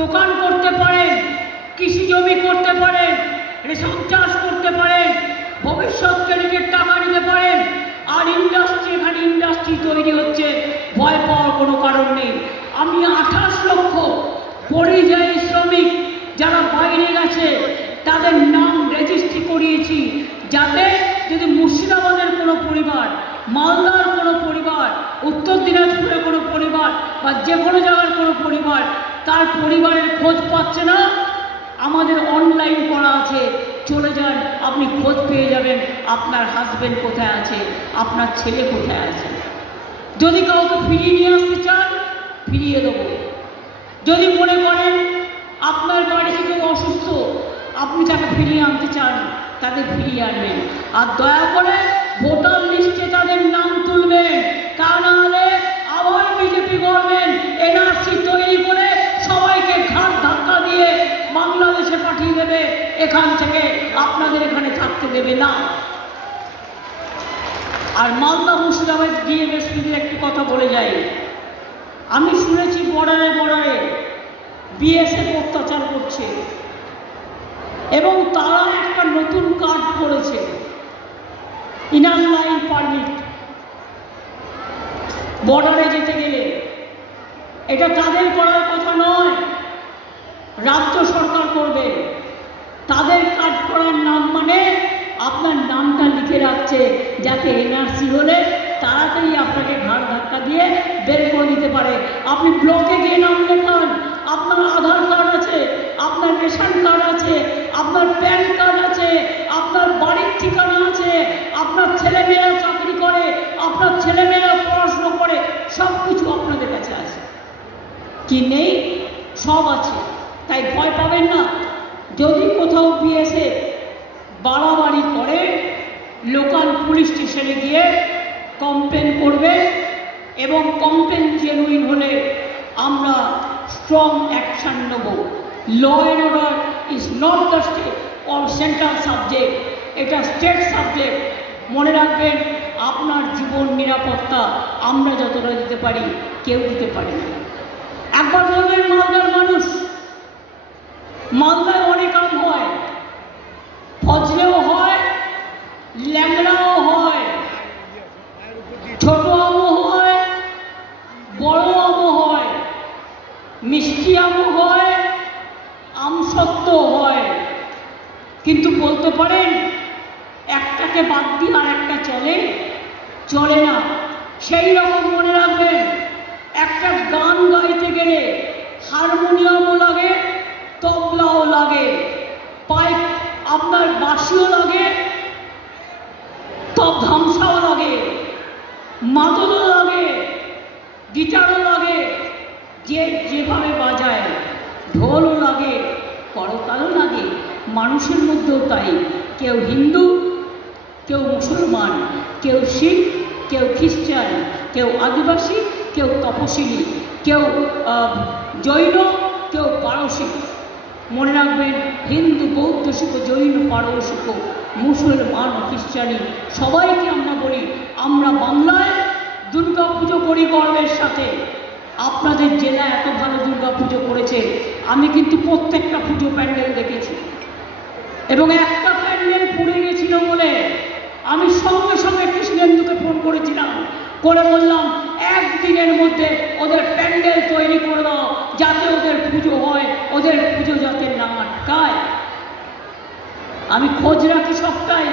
দোকান করতে পারেন, কৃষি জমি করতে পারেন, রেশম চাষ করতে পারেন, ভবিষ্যৎকে নিজের টাকা নিতে পারেন। আর ইন্ডাস্ট্রি, এখানে ইন্ডাস্ট্রি তৈরি হচ্ছে, ভয় পাওয়ার কোনো কারণ নেই। আমি 28 লক্ষ পরিযায়ী শ্রমিক যারা বাইরে গেছে তাদের নাম রেজিস্ট্রি করিয়েছি, যাতে যদি মুর্শিদাবাদের কোনো পরিবার, মালদার কোনো পরিবার, উত্তর দিনাজপুরের কোনো পরিবার বা যে কোনো জায়গার কোনো পরিবার তার পরিবারের খোঁজ পাচ্ছে না, আমাদের অনলাইন করা আছে, চলে যান, আপনি খোঁজ পেয়ে যাবেন আপনার হাজবেন্ড কোথায় আছে, আপনার ছেলে কোথায় আছে। যদি কাউকে ফিরিয়ে নিয়ে আসতে চান ফিরিয়ে দেবো। যদি মনে করেন আপনার বাড়ি থেকে অসুস্থ, আপনি তাকে ফিরিয়ে আনতে চান, তাদের ফিরিয়ে আনবেন। আর দয়া করে ভোটার লিস্টে তাদের নাম তুলবেন, তা না হলে আবার বিজেপি গভর্নমেন্ট এনআরসি তৈরি করে সবাইকে ঘাট ধাক্কা দিয়ে বাংলাদেশে পাঠিয়ে দেবে, এখান থেকে আপনাদের এখানে থাকতে দেবে না। আর মালদা মুর্শিদাবাদ গিয়ে বেশিদের একটি কথা বলে যায়, আমি শুনেছি বর্ডারে বর্ডারে বিএসএফ অত্যাচার করছে এবং তারা একটা নতুন কার্ড করেছে, ইনার লাইন পারমিট। বর্ডারে যেতে গেলে এটা তাদের করার কথা নয়, রাজ্য সরকার করবে। তাদের কার্ড করার নাম মানে আপনার নামটা লিখে রাখছে, যাতে এনআরসি হলে তাড়াতাড়ি আপনাকে ঘাড় ধাক্কা দিয়ে বের করে দিতে পারে। আপনি ব্লকে গিয়ে নাম লেখান, আপনার আধার কার্ড আছে, আপনার রেশন কার্ড আছে, আপনার প্যান কার্ড আছে, আপনার বাড়ির ঠিকানা আছে, আপনার ছেলেমেয়েরা চাকরি করে, আপনার ছেলেমেয়েরা পড়াশুনো করে, সব কিছু আপনাদের কাছে আছে। কি নেই? সব আছে। তাই ভয় পাবেন না। যদি কোথাও বিএসএফ বাড়াবাড়ি করে, লোকাল পুলিশ স্টেশনে গিয়ে কমপ্লেন করবে এবং কমপ্লেন জেনুইন হলে আমরা স্ট্রং অ্যাকশন নেব। Law and order is not the state or central subject, এটা স্টেট সাবজেক্ট। মনে রাখবেন, আপনার জীবন নিরাপত্তা আমরা যতটা দিতে পারি কেউ দিতে পারে না। একবার বলবেন মালদার মানুষ, মালদায় অনেক আম হয়, ফজলেও হয়, ল্যাংড়াও হয়, ছোট আমও হয়, বড় আমও হয়, মিষ্টি আমও হয়, আমসত্ত্ব হয়। কিন্তু বলতে পারেন একটাকে বাদ দিয়ে আর একটা চলে? চলে না। সেই রকম মনে রাখবেন, একটা গান গাইতে গেলে হারমোনিয়ামও লাগে, তবলাও লাগে, পাইপ আপনার বাঁশিও লাগে, তব ধামসাও লাগে, মাদলও লাগে, গিটারও লাগে, যে যেভাবে বাজায়, ঢোলও লাগে, করতালও লাগে। মানুষের মধ্যেও তাই, কেউ হিন্দু, কেউ মুসলমান, কেউ শিখ, কেউ খ্রিস্টান, কেউ আদিবাসী, কেউ তপশিলি, কেউ জৈন, কেউ পারসিক। মনে রাখবেন, হিন্দু, বৌদ্ধ, শিখ, জৈন, পারসিক, মুসলমান, খ্রিস্টানি, সবাইকে আমরা বলি আমরা বাংলায় দুর্গা পুজো করি গর্বের সাথে। আপনাদের জেলা এত ভালো দুর্গা পুজো করেছে, আমি কিন্তু প্রত্যেকটা পুজো প্যান্ডেল দেখেছি এবং একটা প্যান্ডেল পুড়ে গেছিল বলে আমি সঙ্গে সঙ্গে কৃষ্ণেন্দুকে ফোন করেছিলাম, করে বললাম একদিনের মধ্যে ওদের প্যান্ডেল তৈরি করে দাও, যাতে ওদের পুজো হয়, ওদের পুজো যাতে না আটকায়। আমি খোঁজ রাখি সবটাই।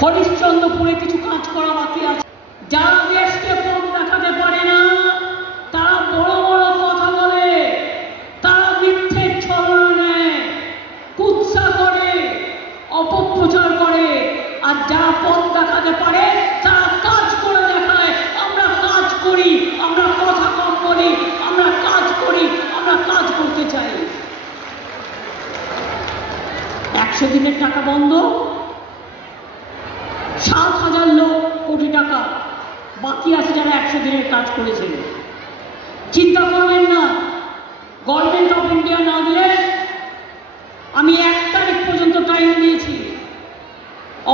হরিশ্চন্দ্রপুরে কিছু কাজ করা বাকি আছে। যারা দেশকে পথ দেখাতে পারে না, তারা বড় বড় কথা বলে, তারা মিথ্যে ছলনা নেয়, কুৎসা করে, অপপ্রচার করে। আর যারা পথ দেখাতে পারে তারা কাজ করে দেখায়। আমরা কাজ করি, আমরা কথা কম বলি, আমরা কাজ করি, আমরা কাজ করতে চাই। 100 দিনের টাকা বন্ধ, 7,000 কোটি টাকা বাকি আছে যারা 100 দিনের কাজ করেছেন। চিন্তা করবেন না, গভর্নমেন্ট অফ ইন্ডিয়া না দিলে আমি 1 তারিখ পর্যন্ত টাইম দিয়েছি।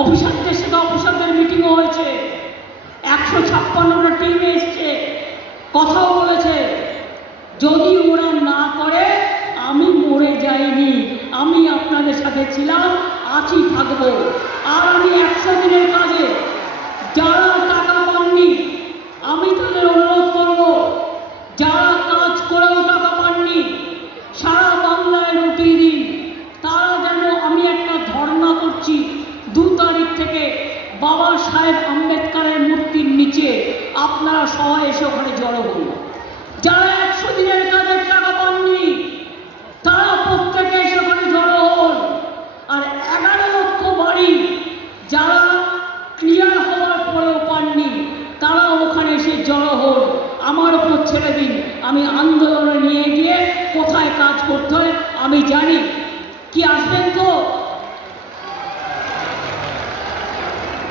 অফিসারদের সাথে অফিসারদের মিটিংও হয়েছে, 156টা টিমে এসছে, কথাও বলেছে। যদি এসে ওখানে জড়ো হল। যারা 100 দিনের কাজের টাকা পাননি তারা প্রত্যেকে এসে ওখানে জড়ো হল। আর 11 লক্ষ বাড়ি যারা ক্লিয়ার হওয়ার পরেও পাননি তারা ওখানে এসে জড়ো হল। আমার উপর ছেড়ে দিন, আমি আন্দোলনে নিয়ে গিয়ে কোথায় কাজ করতে হয় আমি জানি। কি আসবেন তো?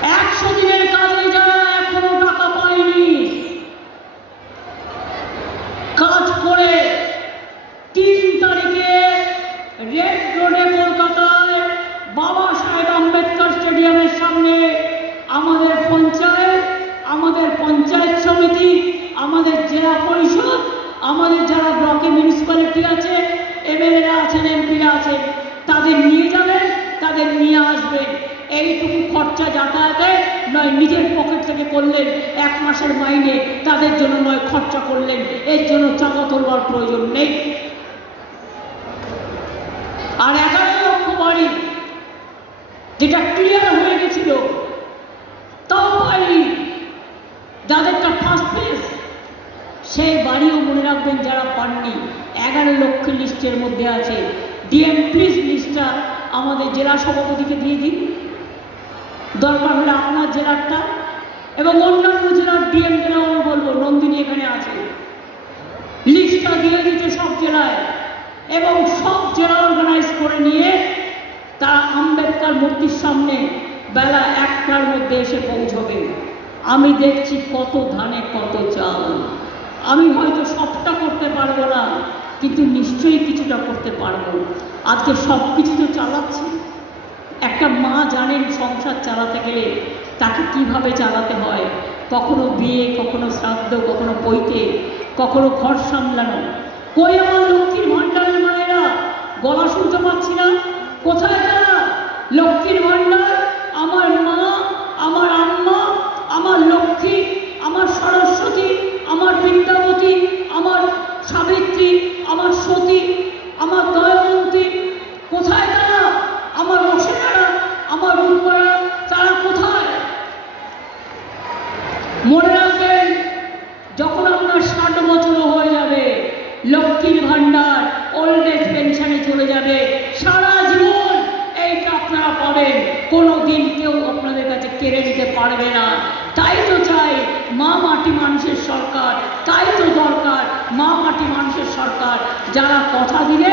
100 দিনের কাজে যারা এখনো টাকা পায়নি, কাজ করে 3 তারিখে রেড রোডে কলকাতায় বাবা সাহেব আম্বেদকর স্টেডিয়ামের সামনে আমাদের পঞ্চায়েত, আমাদের পঞ্চায়েত সমিতি, আমাদের জেলা পরিষদ, আমাদের যারা ব্লকে মিউনিসিপ্যালিটি আছে, এমএলএরা আছেন, এমপিরা আছেন, তাদের নিয়ে যাবেন, তাদের নিয়ে আসবেন। এইটুকু খরচা যাতায়াতে নয় নিজের পকেট থেকে করলেন, 1 মাসের মাইনে তাদের জন্য নয় খরচা করলেন, এর জন্য চাঁদা তোলবার প্রয়োজন নেই। আর 11 লক্ষ বাড়ি যেটা ক্লিয়ার হয়ে গেছিল তাও পাইনি, যাদেরটা ফার্স্ট ফেজ সেই বাড়িও মনে রাখবেন যারা পাননি 11 লক্ষ লিস্টের মধ্যে আছে। ডিএম প্লিজ লিস্টটা আমাদের জেলা সভাপতিকে দিয়ে দিন, দরকার হলে আপনার জেলারটা এবং অন্যান্য জেলার ডিএমকেও আমি বলবো, নন্দিনী এখানে আছে, লিস্টটা দিয়ে দিতে সব জেলায় এবং সব জেলা অর্গানাইজ করে নিয়ে তারা আম্বেদকর মূর্তির সামনে বেলা 1টার মধ্যে এসে পৌঁছবে। আমি দেখছি কত ধানে কত চাল। আমি হয়তো সবটা করতে পারবো না, কিন্তু নিশ্চয়ই কিছুটা করতে পারবো। আজকে সব কিছু তো চালাচ্ছি। একটা মা জানেন সংসার চালাতে গেলে তাকে কিভাবে চালাতে হয়, কখনো বিয়ে, কখনো শ্রাদ্ধ, কখনো পৈতে, কখনো ঘর সামলানো। কই আমার লক্ষ্মীর ভাণ্ডারের মায়েরা? গলা শুনতে পাচ্ছি না, কোথায় তারা? লক্ষ্মীর ভাণ্ডার, আমার মা, আমার আম্মা, আমার লক্ষ্মী, আমার সরস্বতী, আমার বিদ্যাবতী, আমার সাবিত্রী, আমার সতী, আমার দয়াবন্তী, কোথায় তারা? আমার রসেনারা, আমার রূপরা, তারা কোথায়? মনে রাখবেন, যখন আপনার 60 বছর হয়ে যাবে লক্ষ্মীর ভাণ্ডার ওল্ড এজ পেনশনে চলে যাবে, সারা জীবন এইটা আপনারা পাবেন, কোনো দিন কেউ আপনাদের কাছে কেড়ে নিতে পারবে না। তাই তো চাই মা মাটি মানুষের সরকার, তাই তো দরকার মা মাটি মানুষের সরকার, যারা কথা দিলে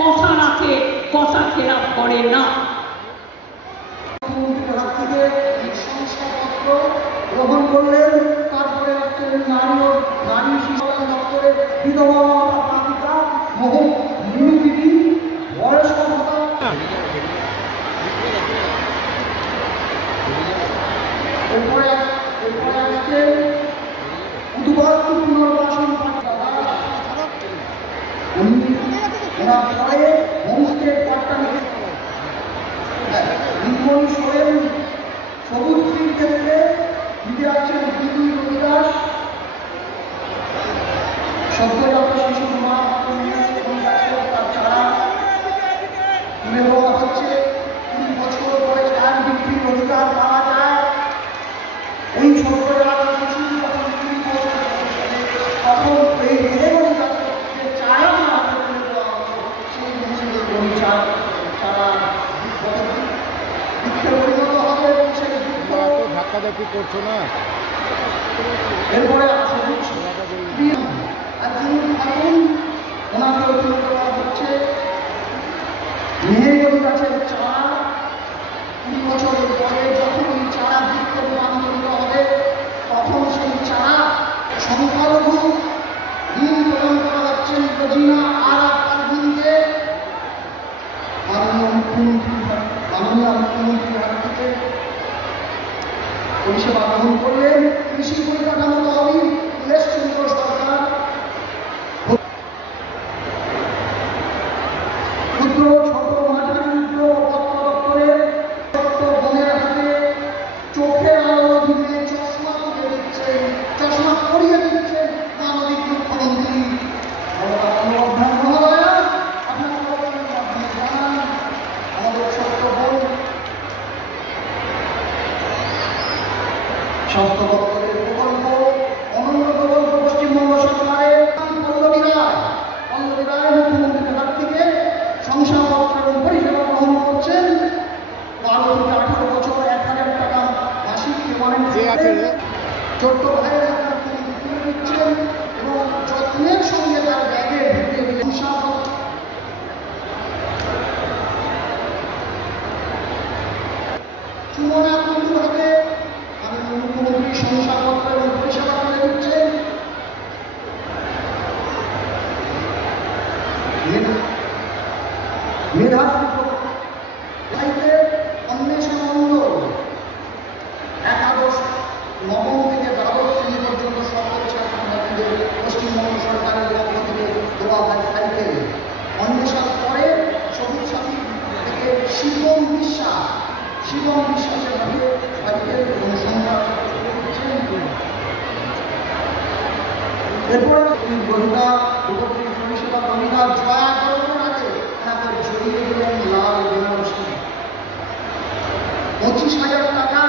কথা রাখে, কথা খেলাপ করে না। গ্রহণ করলেন, তারপরে আসছেন নারী শিশু দপ্তরের বিধবা প্রাধিকা মোহমিনী বয়স্ক ভাতা, এরপরে আসছেন উদ্বাস্তু পুনর্বাসন ওনার পরে হোমস্টে পাট্টা নির্মলী সোরেন সবুজশ্রীর ক্ষেত্রে দিতে আসছেন দিদি রবিদাস, সদ্যজাত শিশু মা তার চারা তুলে দেওয়া হচ্ছে। 2 বছর পরে চার বিক্রির অধিকার পাওয়া যায়। ওই সদ্যজাত শিশু যখন বিক্রি করতে তখন এই মেয়েগুলি যে চারা হাতে তুলে দেওয়া হতো সেই মেয়েগুলি চারা বৃক্ষে পরিণত হবে। ধাক্কাধাক্কি করছো না। এরপরে ওনাকে তুলে দেওয়া হচ্ছে মেহেরগঞ্জ গাছের চারা। 20 বছরের পরে যখন এই চারা বৃক্ষে রূপান্তরিত হবে তখন সেই চারা সংখ্যালঘু দিন প্রদান করা হচ্ছেন রোজিনা আর পারভিনকে। মাননীয় মুখ্যমন্ত্রীর হাত থেকে পরিষেবা গ্রহণ করলেন। কৃষি পরিকাঠামো তহবিল উল্লেখযোগ্য সরকার। ক্ষুদ্র ছোট মাঝারি উদ্যোগ দপ্তরের বোনের হাতে চোখের আলো দিনে চশমা তুলে দিচ্ছেন, চশমা পরিয়ে দিচ্ছেন মাননীয় মুখ্যমন্ত্রী মহোদয়া। আমাদের ছোট্ট বোন স্বাস্থ্য দপ্তরের প্রকল্প মেধাশ্রী সাহিত্যে অন্বেষানন্দ একাদশ নবম থেকে দ্বাদশ শ্রেণী পর্যন্ত সকল ছাত্রছাত্রীদের পশ্চিমবঙ্গ সরকারের পক্ষ থেকে দেওয়া হয় সাইকেল। অন্বেষণ পরে সবুজ সাথী থেকে শিবম বিশ্বাসের হাতে সাইকেল অনুসন্ধান করছেন। এরপরে শ্রী গ্রহিতা রূপশ্রী পরিষেবা গ্রহিতা জয়া করবেন আগে ওনাকে জড়িয়ে দিলেন লাল বেনারসি। 25,000 টাকা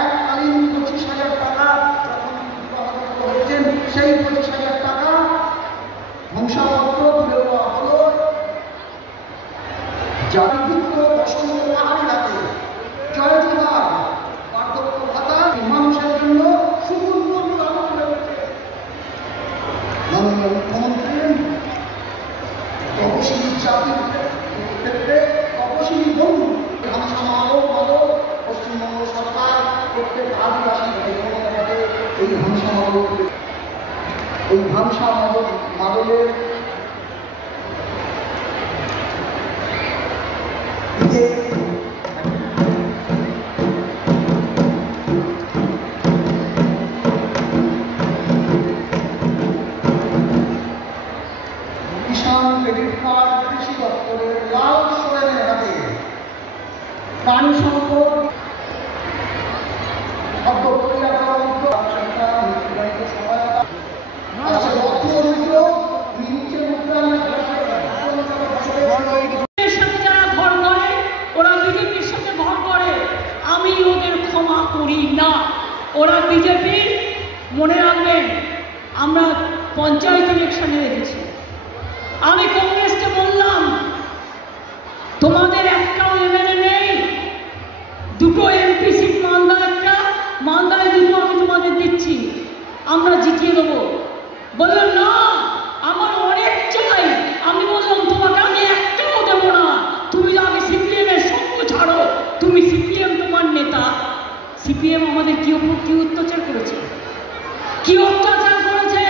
এককালীন 25,000 টাকা যখন বিবাহবদ্ধ হয়েছেন সেই 25,000 টাকা ধ্বংসাপত্র তুলে দেওয়া হলো জাতিযুক্ত বসন্ত পাহাড়ি রাতে। জয় জোহার বার্ধক্য ভাতা মানুষের জন্য সুন্দর লাগু করে উঠছে মাননীয় মুখ্যমন্ত্রী। তপশিলি জাতির ক্ষেত্রে তপশিলি বন্ধু পশ্চিমবঙ্গ সরকার প্রত্যেক আদিবাসী এই ভাংসা মাদলের কিষাণ ক্রেডিট কার্ড কৃষি দপ্তরের লাল সোরেনের হাতে। প্রাণী সম্পদ ওরা বিজেপি। মনে রাখবেন আমরা পঞ্চায়েত ইলেকশনে দেখেছি, আমি কংগ্রেসকে বললাম তোমাদের একটাও এমএলএ নেই, দুটো এমপি সিট মালদায় দুটো আমি তোমাদের দিচ্ছি, আমরা জিতিয়ে দেবো। বললাম না আমার অনেক চাই। আমি বললাম তোমাকে আমি একটাও দেবো না, তুমি আগে সিপিএম এর সঙ্গ ছাড়ো, তুমি সিপিএম তোমার নেতা। সিপিএম আমাদের কি অত্যাচার করেছে, কি অত্যাচার করেছে।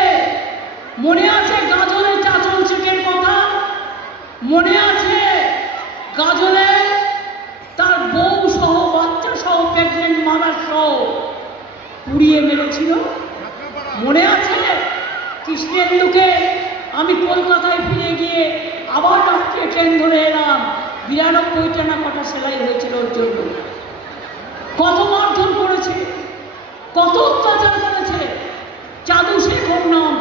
মনে আছে গাজলে চাচল শেখের কথা? মনে আছে গাজলে তার বউ সহ বাচ্চা সহ প্রেগনেন্ট মাদার সহ পুড়িয়ে মেরেছিল? মনে আছে? কৃষ্ণেন্দুকে আমি কলকাতায় ফিরে গিয়ে আবার রাত্রে ট্রেন ধরে এলাম, 92টা না কটা সেলাই হয়েছিল ওর জন্য। কত মারধর করেছে, কত অত্যাচার করেছে। চাঁদু শেখর নাম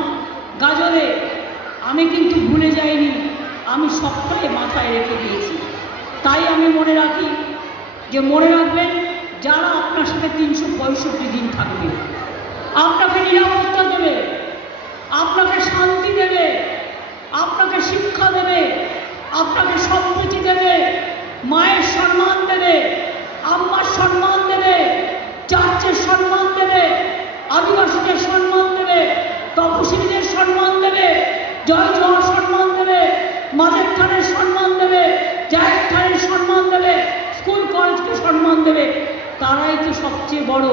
গাজলে, আমি কিন্তু ভুলে যাইনি, আমি সবটাই মাথায় রেখে দিয়েছি। তাই আমি মনে রাখি যে মনে রাখবেন যারা আপনার সাথে 365 দিন থাকবে, আপনাকে নিরাপত্তা দেবে, আপনাকে শান্তি দেবে, আপনাকে শিক্ষা দেবে, আপনাকে সম্প্রীতি দেবে, মায়ের সম্মান দেবে, আম্মার সম্মান দেবে, চার্চের সম্মান দেবে, আদিবাসীদের সম্মান দেবে, তপশিলীদের সম্মান দেবে, জয় জওয়ার সম্মান দেবে, মাদের থানের সম্মান দেবে, জায়ের থানের সম্মান দেবে, স্কুল কলেজকে সম্মান দেবে। তারাই তো সবচেয়ে বড়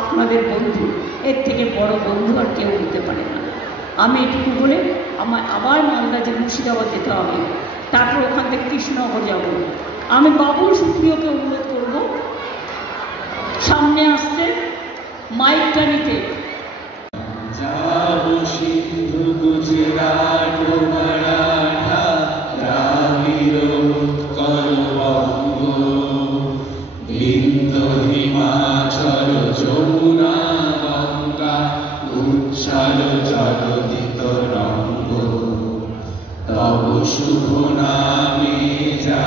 আপনাদের বন্ধু। এর থেকে বড় বন্ধু আর কেউ হতে পারে না। আমি এটুকু বলে আমার আবার মালদা যে মুর্শিদাবাদ যেতে হবে, তারপর ওখান থেকে কৃষ্ণনগর যাব। আমি বাবুল সুপ্রিয়কে অনুরোধ করব সামনে আসছে মাইকটা নিতে। সিন্ধু গুজরাট মারাঠা দ্রাবিড় করবঙ্গ বিন্দু হিমাচল যমুনা গঙ্গা উচ্ছল জলদিত রঙ্গ তব শুভ নামে যা